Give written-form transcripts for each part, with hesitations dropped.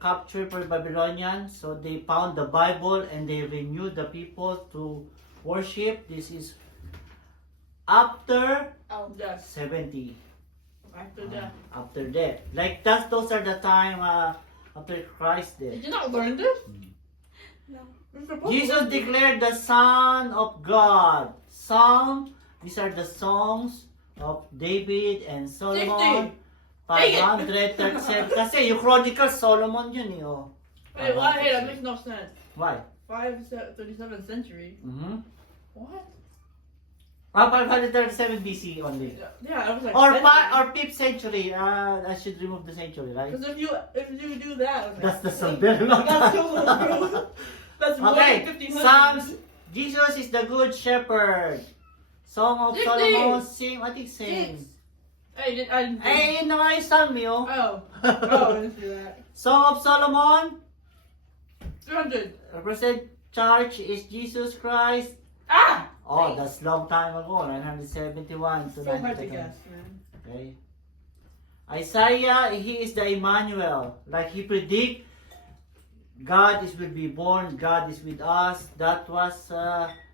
captured by Babylonians, so they found the Bible and they renewed the people to worship. This is after Death. 70. After death. After death. Like those are the time after Christ Did death. you not learn this? No. You're supposed to Jesus learn this. declared the Son of God. Psalm, these are the songs of David and Solomon. 537. Kasi yung Chronicles, Solomon yun eh. Oh. Wait, what? Hey, that makes no sense. Why? 37th century. Mm-hmm. What? 537 BC only. Yeah, I was like. Or century. 5th century. I should remove the century, right? Because if you do that, okay. That's a very long That's time. too That's more Okay, than 1500. Psalms. Jesus is the good shepherd. Song of 60. Solomon, same, I think same. Hey, I didn't. Eh, yun na nga yung psalm yun. Oh. Oh, I didn't see that. Song of Solomon, 300. represent church is Jesus Christ. Ah! Oh, that's long time ago, 971 to So hard to 971. guess, man. Okay. Isaiah, he is the Emmanuel. Like he predict, God will be born, God is with us. That was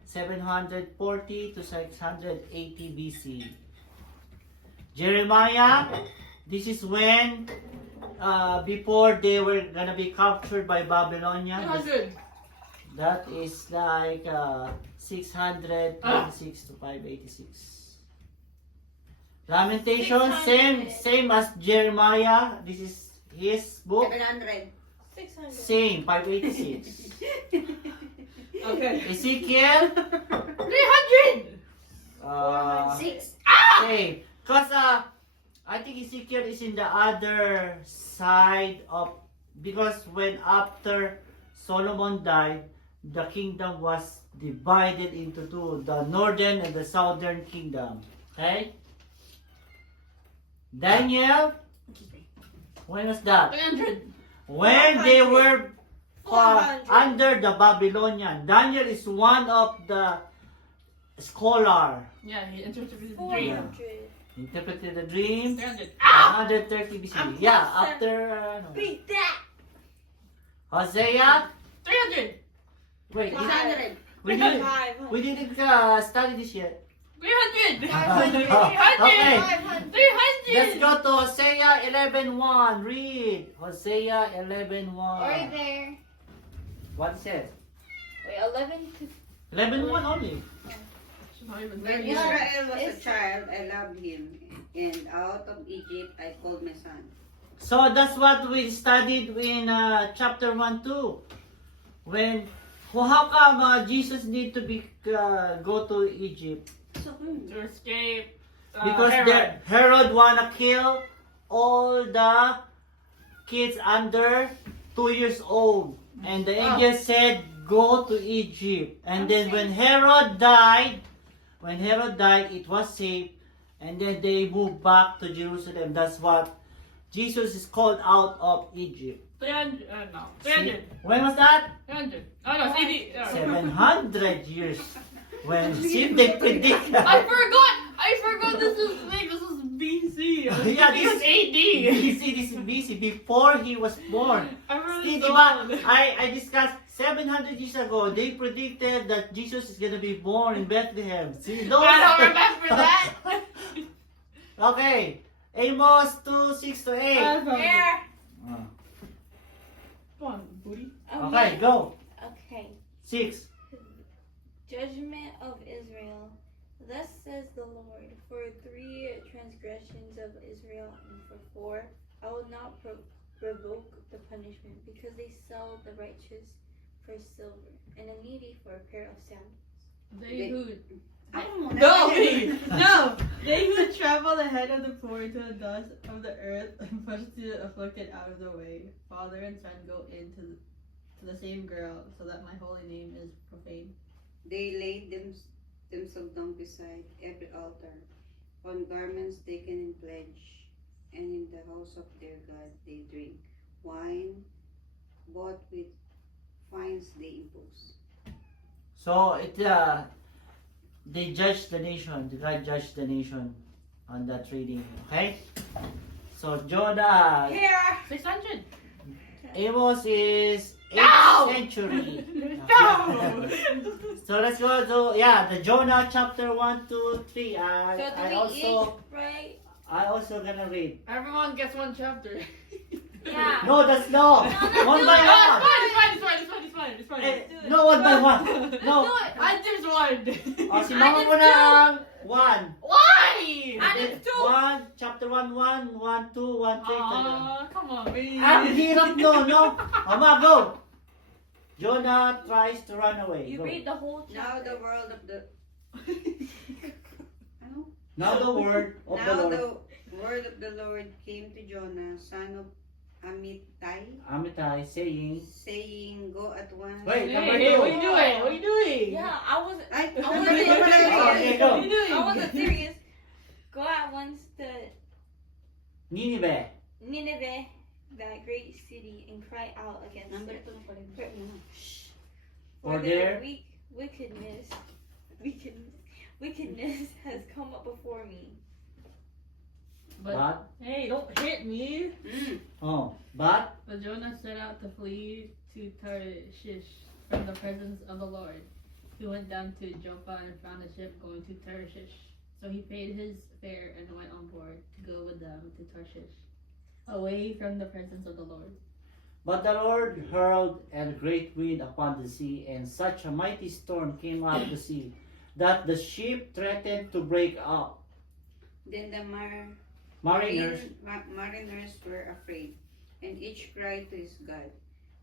740 to 680 BC. Jeremiah, this is when before they were gonna be captured by Babylonians. 300. That is like 626 to 586. Lamentation, 600. same as Jeremiah. This is his book. 700. 600. Same, 586. Okay. Ezekiel, 300! Six. same. Because I think Ezekiel is in the other side of, because when after Solomon died, the kingdom was divided into two, the northern and the southern kingdom. Okay? Daniel, when was that? 300. When they were 400. under the Babylonian. Daniel is one of the scholar. Yeah, he interpreted the dream. 400. Interpreted the dream. 300. Ah! 130 BC. I'm Yeah, closer. after Beat that. Hosea. 300. Wait, 100. we didn't study this yet. 300. 500. 300. Okay. 500. 300. Let's go to Hosea 11:1. Read Hosea 11:1. Right there. What it says? Wait, 11 to 11:1 only. She's not even When there yet. Israel was a It's- child, I loved him, and out of Egypt I called my son. So that's what we studied in chapter 1 too. When, well, how come Jesus need to be go to Egypt? To escape. Because Herod. Herod wanna kill all the kids under 2 years old, and the angel said, "Go to Egypt." And then when Herod died, it was safe, and then they moved back to Jerusalem. That's what Jesus is called out of Egypt. 300. No. 300. When was that? 300. Oh no, CD. 700 years. When see they predict. I forgot this is BC. Yeah, this is AD. This is BC before he was born. I remember See, this diba, one. I discussed 700 years ago. They predicted that Jesus is gonna be born in Bethlehem. See, those I don't remember that. Okay, Amos 2:6 to 8. Here. Come on, booty. Okay, go. Okay. 6. Judgment of Israel. Thus says the Lord, for 3 transgressions of Israel and for 4, I will not provoke the punishment, because they sell the righteous for silver, and the needy for a pair of sandals. They who No, no, they who travel ahead of the poor to the dust of the earth and push the afflicted out of the way. Father and son go into to the same girl, so that my holy name is profaned. They laid themselves down beside every altar, on garments taken in pledge, and in the house of their God they drink wine bought with fines they impose. So they judged the nation. God judged the nation on that reading. Okay. So Jonah. Here. 600. Amos is 8th No! century. No! So let's go to the Jonah chapter 1, 2, 3. So do I we also each write? I also gonna read. Everyone gets one chapter. Yeah. No, that's no. no, One do by it. one. It's fine. Eh, do it. no, one by one. No. Do it. I just one. Oh, si mama mo na ang 1. Why? I did two. 1, chapter 1, 1, 1, 2, 1, 3. Come on, man. Ang hirap no? Mama, go. Jonah tries to run away. You Go. read the whole Now chapter. the world of the ano? Now the word of the Now Lord. the word of the Lord came to Jonah, son of Amittai, Amitai saying, saying, "Go at once." Wait, Hey, number hey, 2. what are you doing? What are you doing? Yeah, I wasn't. I I wasn't Oh, okay, serious. go. What are you doing? I wasn't serious. Go at once to Nineveh. Nineveh, that great city, and cry out against Number it. 2 na pala. For- Shh. For For their- their wickedness has come up before me. But, Hey, don't hit me. but, But Jonah set out to flee to Tarshish from the presence of the Lord. He went down to Joppa and found a ship going to Tarshish. So he paid his fare and went on board to go with them to Tarshish, away from the presence of the Lord. But the Lord hurled a great wind upon the sea, and such a mighty storm came out of the sea, that the ship threatened to break up. Then the Mariners, mariners were afraid, and each cried to his God.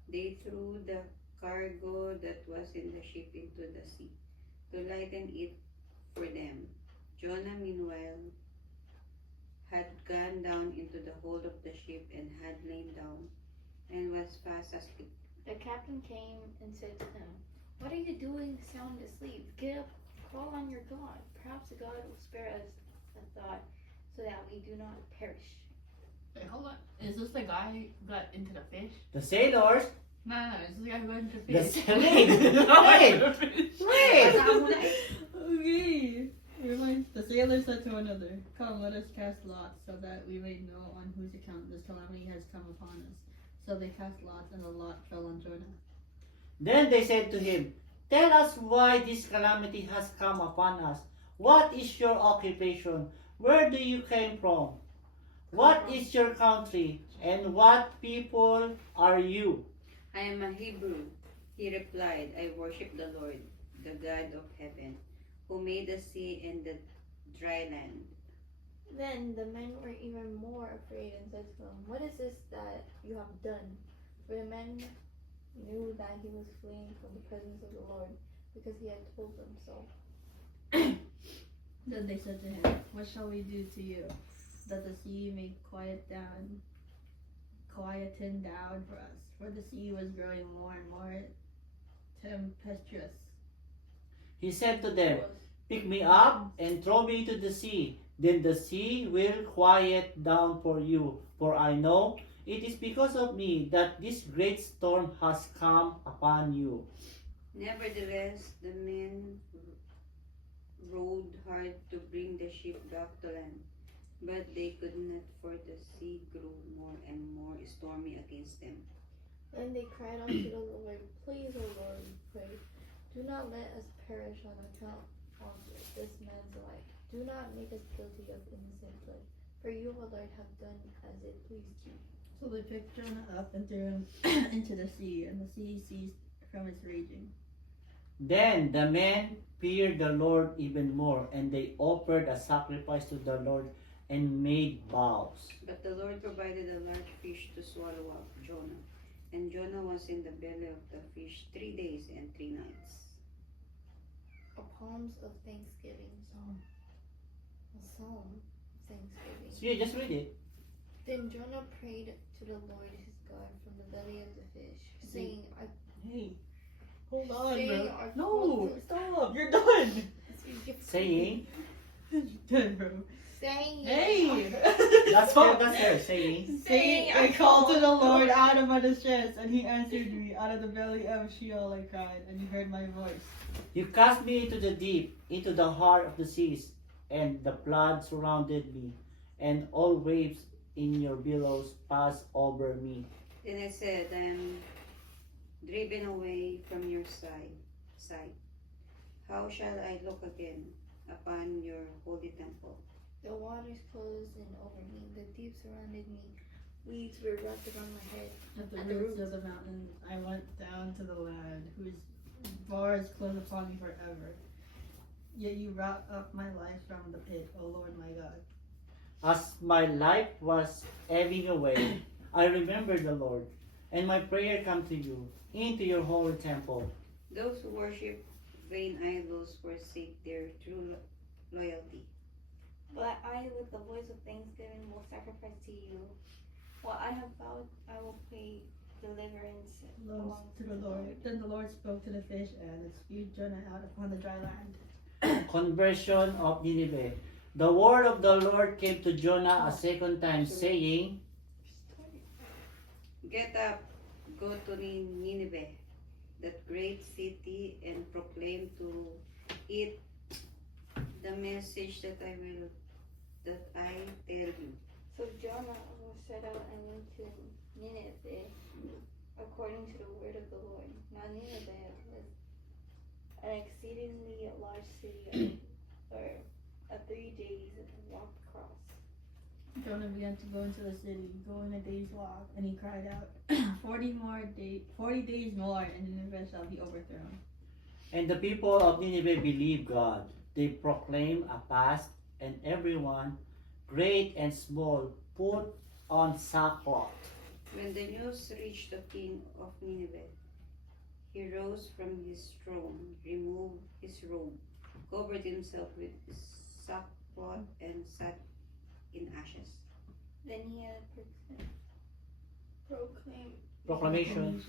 They threw the cargo that was in the ship into the sea, to lighten it for them. Jonah, meanwhile, had gone down into the hold of the ship and had lain down, and was fast asleep. The captain came and said to him, "What are you doing sound asleep? Get up, call on your God. Perhaps God will spare us a thought, so that we do not perish." Wait, hold on. Is this the guy who got into the fish? the sailors, No, is this the guy who got into the the fish? wait, Okay. The sailors said to one another, "Come, let us cast lots, so that we may know on whose account this calamity has come upon us." So they cast lots, and the lot fell on Jonah. Then they said to him, "Tell us why this calamity has come upon us. What is your occupation? Where do you came from? What is your country? And what people are you?" I am a Hebrew. He replied, "I worship the Lord, the God of heaven, who made the sea and the dry land." Then the men were even more afraid and said to him, "What is this that you have done?" For the men knew that he was fleeing from the presence of the Lord, because he had told them so. Then they said to him, "What shall we do to you, that the sea may quieten down for us?" For the sea was growing more and more tempestuous. He said to them, "Pick me up and throw me into the sea. Then the sea will quiet down for you. For I know it is because of me that this great storm has come upon you." Nevertheless, the men rowed hard to bring the ship back to land, but they could not, for the sea grew more and more stormy against them. Then they cried unto the Lord, "Please, O Lord, we pray, do not let us perish on account of this man's life. Do not make us guilty of innocent blood. For you, O Lord, have done as it pleased you." So they picked Jonah up and threw him into the sea, and the sea ceased from its raging. Then the men feared the Lord even more, and they offered a sacrifice to the Lord and made vows. But the Lord provided a large fish to swallow up Jonah, and Jonah was in the belly of the fish 3 days and 3 nights. A psalms of thanksgiving psalm. A psalm of thanksgiving. So you just read it. Then Jonah prayed to the Lord his God from the belly of the fish, saying, Hey, hold on, Saying bro. our No, clothes- stop. You're done. Saying, You're done, bro. saying, Hey. that's her saying. Saying, I called to the Lord out of my distress, and he answered me. Out of the belly of Sheol I cried, and he heard my voice. You cast me into the deep, into the heart of the seas, and the flood surrounded me, and all waves in your billows passed over me. Then I said, I am driven away from your sight. How shall I look again upon your holy temple? The waters closed in over me, the deep surrounded me, weeds were wrapped around my head. At the At the roots roots. of the mountain, I went down to the land, whose bars close upon me forever. Yet you brought up my life from the pit, O Lord my God. As my life was ebbing away, I remembered the Lord, and my prayer come to you, into your holy temple. Those who worship vain idols forsake their true loyalty. But I, with the voice of thanksgiving, will sacrifice to you. What I have vowed, I will pay. Deliverance Belongs to the Lord. Then the Lord spoke to the fish, and it spewed Jonah out upon the dry land. Conversion of Nineveh. The word of the Lord came to Jonah a second time, saying, Get up, go to Nineveh, that great city, and proclaim to it the message that I tell you. So Jonah was set out and went to Nineveh, according to the word of the Lord. Now Nineveh was an exceedingly large city, or a 3 days walk across. Jonah began to go into the city, going a day's walk, and he cried out, 40 days more, and Nineveh shall be overthrown. And the people of Nineveh believed God. They proclaimed a fast, and everyone, great and small, put on sackcloth. When the news reached the king of Nineveh, he rose from his throne, removed his robe, covered himself with sackcloth, and sat in ashes. Then he had proclaimed Proclamation.